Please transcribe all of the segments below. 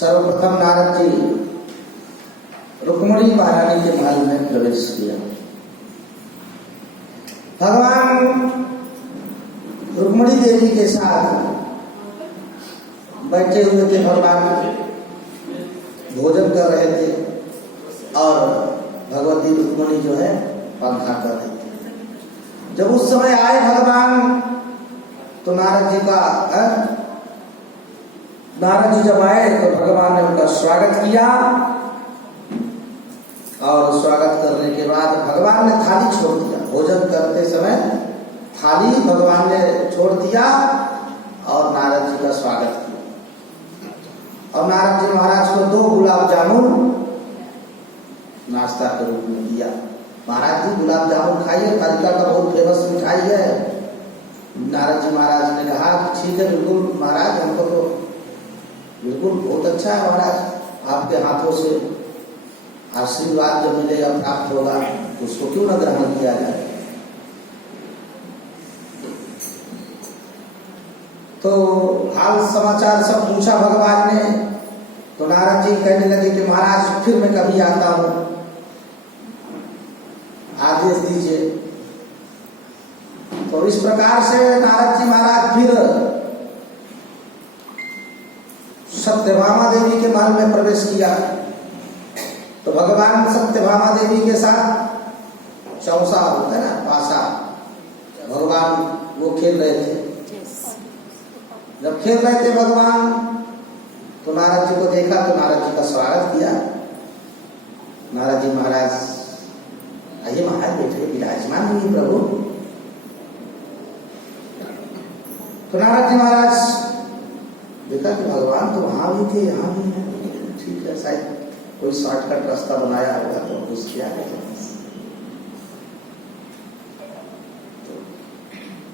सर्वप्रथम नारद जी रुक्मिणी महारानी के महल में प्रवेश किया। भगवान रुक्मिणी देवी के साथ बैठे हुए थे। भगवान भोजन कर रहे थे और भगवती रुक्मिणी जो है पंखा कर रही थी। जब उस समय आए भगवान तो नारद जी जब आए तो भगवान ने उनका स्वागत किया और स्वागत करने के बाद भगवान ने थाली छोड़ दिया। भोजन करते समय थाली भगवान ने छोड़ दिया और नारद जी का स्वागत किया और नारद जी महाराज को 2 गुलाब जामुन नाश्ता के रूप में दिया। महाराज जी गुलाब जामुन खाइए, कालिका का बहुत फेमस मिठाई है। नारद जी महाराज ने कहा ठीक है बिल्कुल महाराज, हमको तो बिल्कुल बहुत अच्छा है महाराज, आपके हाथों से आशीर्वाद जो मिलेगा प्राप्त होगा उसको क्यों न ग्रहण किया जाए। तो हाल समाचार सब पूछा भगवान ने। तो नारद जी कहने लगे कि महाराज फिर मैं कभी आता हूं, आदेश दीजिए। तो इस प्रकार से नारद जी महाराज फिर सत्यभामा देवी के महल में प्रवेश किया। तो भगवान सत्यभामा देवी के साथ चौसा होता है ना, पासा, भगवान वो खेल रहे थे। जब खेल रहे थे भगवान तो नारद जी को देखा तो नारद जी का स्वागत किया। नारद जी महाराज आइए महाराज बैठे, विराजमान हुई प्रभु। तो नारद जी महाराज देखा कि भगवान तो वहां भी थे यहाँ भी है, ठीक है शायद कोई शॉर्टकट रास्ता बनाया होगा तो घुस किया है।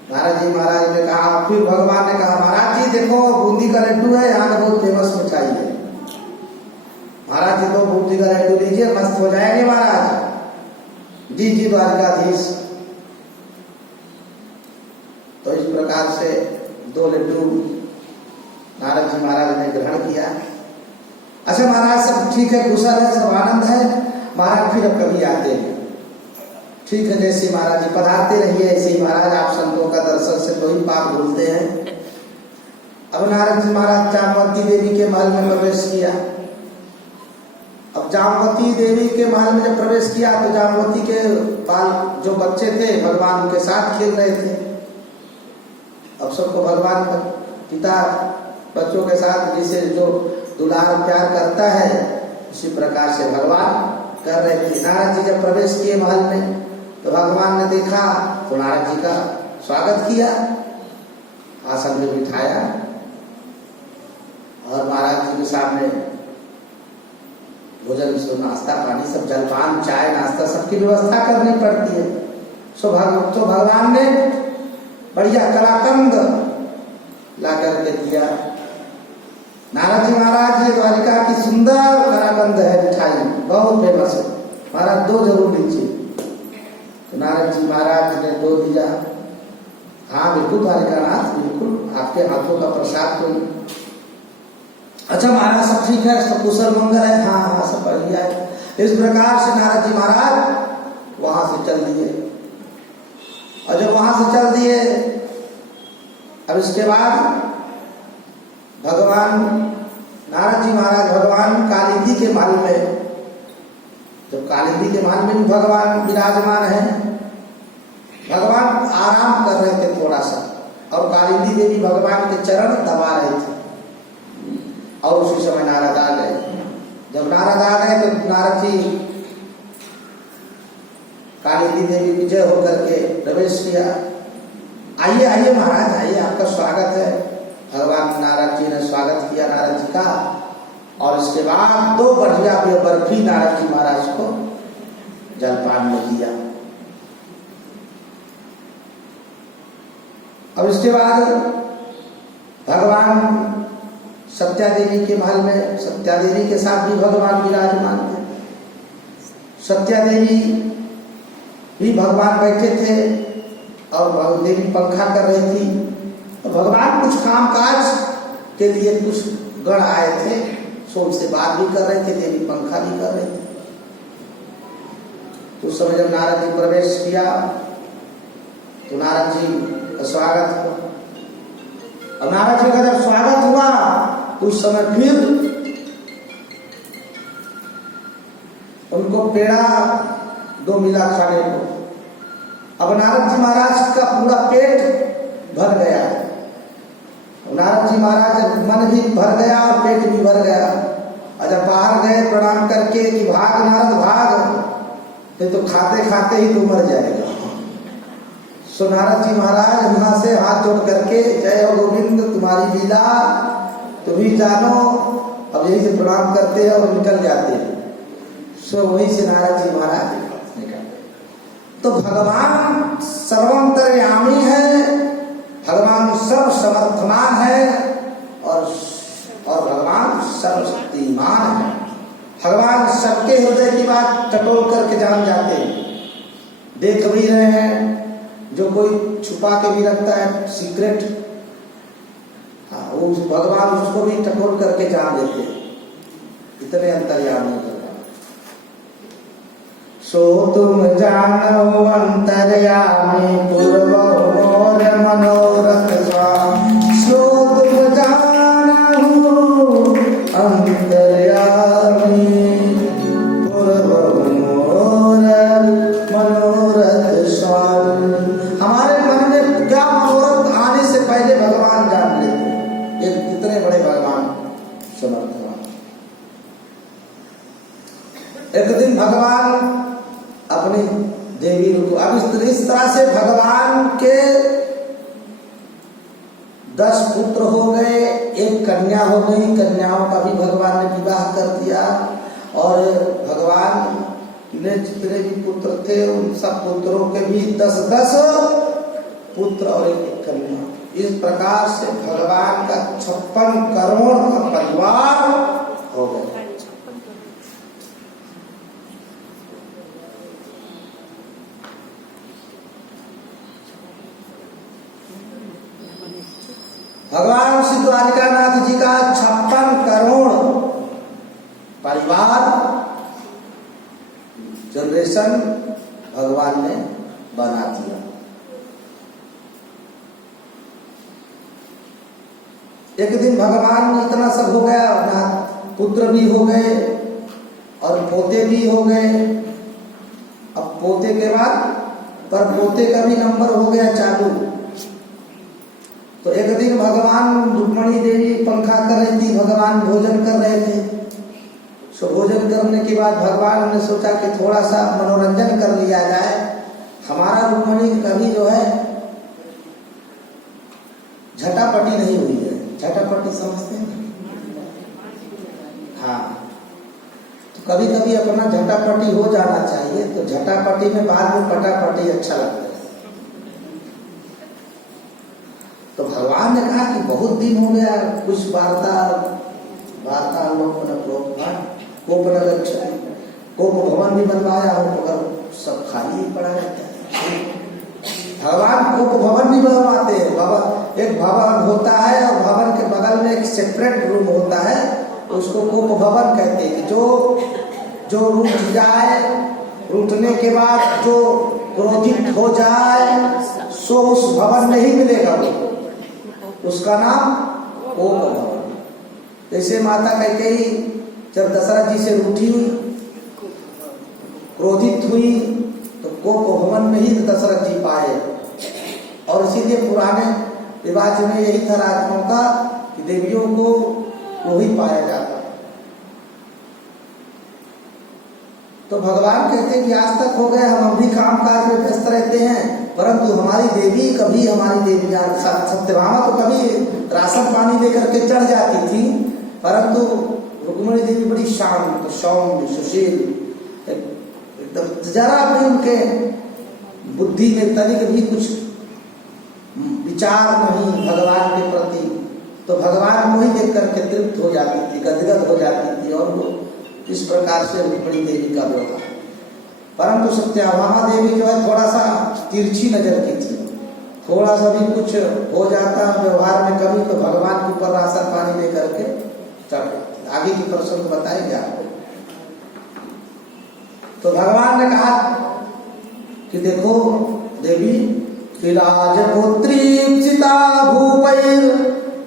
नारद जी महाराज ने कहा, फिर भगवान ने कहा महाराज जी देखो बूंदी का लड्डू है, यहाँ का बहुत फेमस मिठाई है। महाराज जी तो बूंदी का लड्डू लीजिए, मस्त हो जाएंगे महाराज। जी जी द्वारकाधीश। तो इस प्रकार से 2 लड्डू नारद जी महाराज ने ग्रहण किया। अच्छा महाराज सब ठीक है, कुशल है, सब आनंद है महाराज, फिर अब कभी आते हैं। ठीक है जैसे महाराज जी पधारते रहिए, ऐसे ही महाराज आप संतों का दर्शन से कोई पाप भूलते हैं। अब नारद जी महाराज जामवती देवी के महल में प्रवेश किया। अब जामवती देवी के महल में जब प्रवेश किया तो जामवती के बाल जो बच्चे थे भगवान के साथ खेल रहे थे। अब सबको भगवान पिता बच्चों के साथ जिसे जो दुलार प्यार करता है उसी प्रकार से भगवान कर रहे थे। नारद जी जब प्रवेश किए महल में तो भगवान ने देखा तो नारद जी का स्वागत किया, आसन में बिठाया और महाराज जी के सामने भोजन नाश्ता पानी सब जलपान चाय नाश्ता सबकी व्यवस्था करनी पड़ती है। सो भगवान ने बढ़िया कलाकंद ला करके दिया। नारद जी महाराज ये द्वारिका की सुंदर कलाकंद है, मिठाई बहुत फेमस है, महाराज दो जरूर लीजिए। तो नारद जी महाराज ने दो दिया। हाँ बिल्कुल द्वारिकानाथ, बिल्कुल आपके हाथों का प्रसाद कोई। अच्छा महाराज सब ठीक है, सब कुशल मंगल है? हाँ हाँ सब बढ़िया है। इस प्रकार से नारद जी महाराज वहां से चल दिए। और जब वहां से चल दिए अब इसके बाद भगवान नारद जी महाराज भगवान कालिंदी के महल में, जब कालिंदी के महल में भी भगवान विराजमान है, भगवान आराम कर रहे थे थोड़ा सा और कालिंदी देवी भगवान के चरण दबा रहे थे। और उसी समय नारद आ गए। जब नारद आ गए तो नारद जी कालिंदी देवी विजय होकर के प्रवेश किया। आइए आइए महाराज आइए, आपका स्वागत है। भगवान नारद जी ने स्वागत किया नारद जी का। और इसके बाद दो बढ़िया बर्फी नारद जी महाराज को जलपान में दिया। अब इसके बाद भगवान सत्या देवी के महल में सत्या देवी के साथ भी भगवान विराजमान थे। सत्या देवी भी भगवान बैठे थे और देवी पंखा कर रही थी। तो भगवान कुछ कामकाज के लिए कुछ गण आए थे, सो उनसे बात भी कर रहे थे, देवी पंखा भी कर रहे थे। तो उस समय जब नारद जी प्रवेश किया तो नारद जी का स्वागत हुआ। और नारद जी का जब स्वागत हुआ तो उस समय फिर उनको पेड़ा दो मिला खाने को। अब नारद जी महाराज का पूरा पेट भर गया। नारद जी महाराज मन भी भर गया और पेट भी भर गया। और जब बाहर गए प्रणाम करके कि भाग नारद भाग, तो खाते खाते ही तो मर जाएगा। सो नारद जी महाराज वहां से हाथ जोड़ करके जय हो गोविंद तुम्हारी लीला तुम ही जानो, अब यही से प्रणाम करते हैं और निकल जाते हैं। सो वही से नारद जी महाराज निकल। तो भगवान सर्वंतर्यामी है, भगवान सर्व समर्थमान है और भगवान सर्वशक्तिमान है। भगवान सबके हृदय की बात टटोल करके जान जाते हैं, देख भी रहे हैं। जो कोई छुपा के भी रखता है सीक्रेट, हाँ वो भगवान उसको भी टटोल करके जान देते हैं, इतने अंतर्यामी भगवान। सो तुम जानो अंतर्यामी पूर्व मोर मनोरथ स्वामी। सो तुम जानो अंतर्यामी पूर्व मोर मनोरथ स्वामी। हमारे मन में क्या मनोरथ आने से पहले भगवान जान लेते, ये कितने बड़े भगवान समर्थवान। एक दिन भगवान अपनी देवी को, अब इस तरह से भगवान के 10 पुत्र हो गए, एक कन्या हो गई। कन्याओं का भी भगवान ने विवाह कर दिया। और भगवान ने जितने भी पुत्र थे उन सब पुत्रों के भी 10-10 पुत्र और एक कन्या। इस प्रकार से भगवान का 56 करोड़ का परिवार हो गया। भगवान श्री द्वारिकानाथ जी का 56 करोड़ परिवार जनरेशन भगवान ने बना दिया। एक दिन भगवान इतना सब हो गया, अपना पुत्र भी हो गए और पोते भी हो गए। अब पोते के बाद पर पोते का भी नंबर हो गया चालू। तो एक दिन भगवान रुक्मणी देवी पंखा कर रही थी, भगवान भोजन कर रहे थे। सो भोजन करने के बाद भगवान ने सोचा कि थोड़ा सा मनोरंजन कर लिया जाए। हमारा रुक्मणी कभी जो है झटापटी नहीं हुई है। झटापटी समझते हैं? हाँ, तो कभी कभी अपना झटापटी हो जाना चाहिए। तो झटापटी में बाद में पटापटी अच्छा लगता है। तो भगवान ने कहा कि बहुत दिन हो गया, कुछ वार्ता कोप भवन भी बनवाया हो मगर सब खाली पड़ा रहता है। भगवान कोप भवन भी बनवाते हैं। बाबा एक भवन होता है और भवन के बगल में एक सेपरेट रूम होता है, उसको कोप भवन कहते हैं। जो रूठ जाए, रूठने के बाद जो क्रोधित हो जाए सो उस भवन में ही मिलेगा, वो उसका नाम कोप भवन। जैसे माता कैकेयी जब दशरथ जी से रूठी, क्रोधित हुई, तो कोप भवन में ही दशरथ जी पाए। और इसीलिए पुराने रिवाज में यही था राजाओं का कि देवियों को वही पाया जाता। तो भगवान कहते हैं कि आज तक हो गए, हम भी काम काज में व्यस्त रहते हैं, परंतु हमारी देवी कभी, हमारी देवियां सत्यभामा तो कभी राशन पानी लेकर के चढ़ जाती थी, परंतु रुक्मिणी देवी बड़ी शांत, सौम्य, सुशील, एकदम जरा भी उनके बुद्धि में तनिक भी कुछ विचार नहीं भगवान के प्रति। तो भगवान को ही देख करके तृप्त हो जाती थी, गदगद हो जाती थी। और वो इस प्रकार से रुक्मिणी देवी का व्यवहार। परंतु सत्यभामा देवी जो है थोड़ा सा तिरछी नजर की थी। थोड़ा सा भी कुछ हो जाता व्यवहार में कभी, तो भगवान के ऊपर राशन पानी लेकर के चढ़। आगे की प्रसंग बताएंगे आपको। तो भगवान ने कहा कि देखो देवी, कि राजपुत्री सीता भूपैर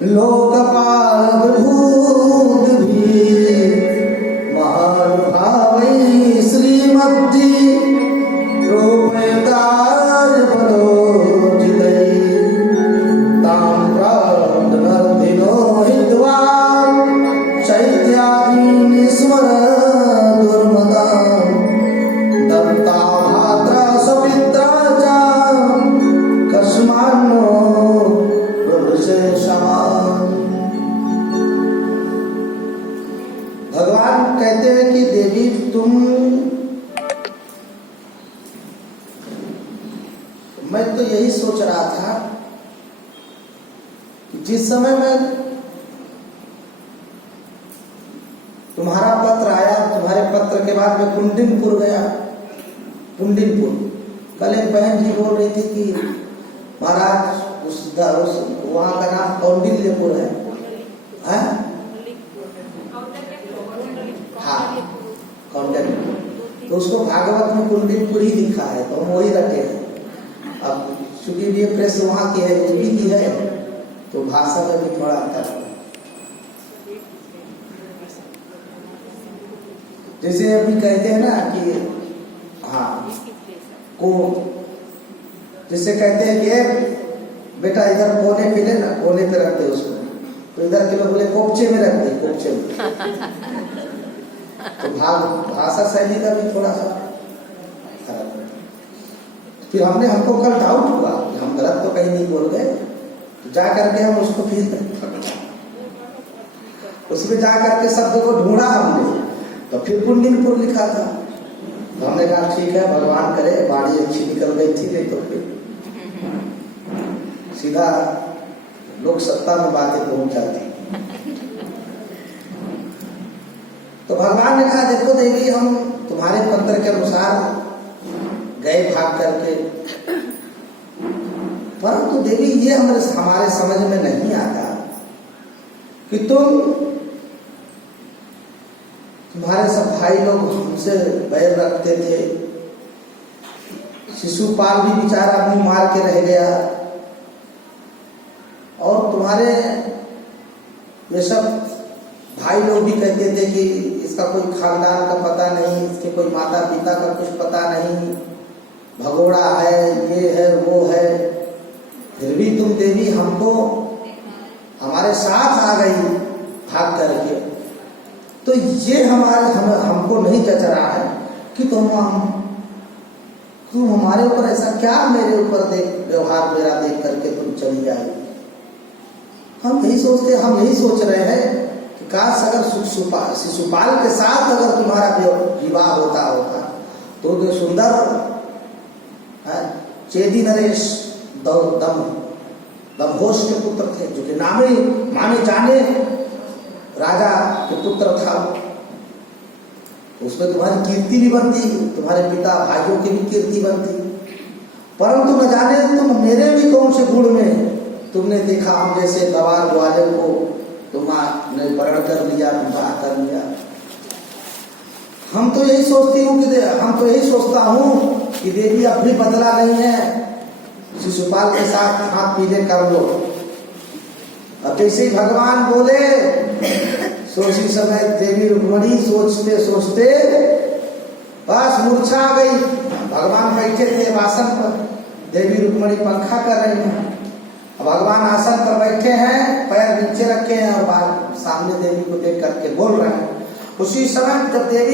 लोकपाल विभूत भी महानुभावै श्रीमद्दी रूपतार बलोचितै ताम्रवर्धिनो हित्वा चैत्यादीनि स्मर दुर्मदा दत्ता भाद्रा सवित्रा च कस्मान्नो भगवान कहते हैं कि देवी तुम, मैं तो यही सोच रहा था कि जिस समय मैं तुम्हारा पत्र आया, तुम्हारे पत्र के बाद मैं कुंडिनपुर गया। कुंडिनपुर कल एक बहन जी बोल रही थी कि महाराज उस वहां का नाम कौंडिल्यपुर है। हाँ, कौंडिल्यपुर। तो उसको भागवत में कुंडिनपुर ही लिखा है, तो हम वही रखे हैं। अब चूंकि ये प्रेस वहां की है, यूपी की है, तो भाषा में भी थोड़ा अंतर है। जैसे अभी कहते हैं ना कि हाँ को, जिससे कहते हैं कि बेटा इधर कोने पे ले ना, कोने पे रखते उसको, तो इधर के लोग बोले कोपचे में रखते, कोपचे में। तो भाषा शैली का भी थोड़ा सा फर्क है। फिर हमको कल डाउट हुआ कि हम गलत तो कहीं नहीं बोल गए, तो जा करके हम उसको फिर उसमें जा करके शब्द को ढूंढा हमने, तो फिर कुंडिनपुर लिखा था। तो हमने कहा ठीक है, भगवान करे बाड़ी अच्छी निकल गई थी, नहीं तो फिर सीधा लोक सत्ता में बातें पहुंच जाती। तो भगवान ने कहा देखो देवी, हम तुम्हारे पत्र के अनुसार गए भाग करके, परंतु देवी ये हमारे समझ में नहीं आता कि तुम्हारे सब भाई लोग हमसे बैर रखते थे। शिशुपाल भी बेचारा मुंह मार के रह गया, और तुम्हारे ये सब भाई लोग भी कहते थे कि इसका कोई खानदान का पता नहीं, इसके कोई माता पिता का कुछ पता नहीं, भगोड़ा है, ये है वो है। फिर भी तुम देवी हमको हमारे साथ आ गई भाग करके, तो ये हमको नहीं जच रहा है कि तुम हमारे ऊपर ऐसा क्या मेरे ऊपर व्यवहार मेरा देख करके तुम चली आई। हम यही सोच रहे हैं कि काश अगर शिशुपाल के साथ अगर तुम्हारा विवाह होता तो जो सुंदर चेदी नरेश दमघोष के पुत्र थे, जो कि माने जाने राजा के पुत्र था, उसमें तुम्हारी कीर्ति भी बनती, तुम्हारे पिता भाइयों की भी कीर्ति बनती। परंतु न जाने तुम मेरे भी कौन से गुण में तुमने देखा हम जैसे गवार ग्वाले को तुमने वर्ण कर लिया, विवाह कर लिया। हम तो यही सोचता हूँ कि देवी अब भी बदला नहीं है, शिशुपाल के साथ हाथ पीले कर लो। अब जैसे ही भगवान बोले सो उसी समय देवी रुक्मणी सोचते सोचते बस मूर्छा आ गई। भगवान बैठे थे आसन पर, देवी रुक्मणी पंखा कर रही हैं। भगवान आसन पर बैठे हैं, पैर नीचे रखे हैं और सामने देवी को देख करके बोल रहे हैं। उसी समय जब देवी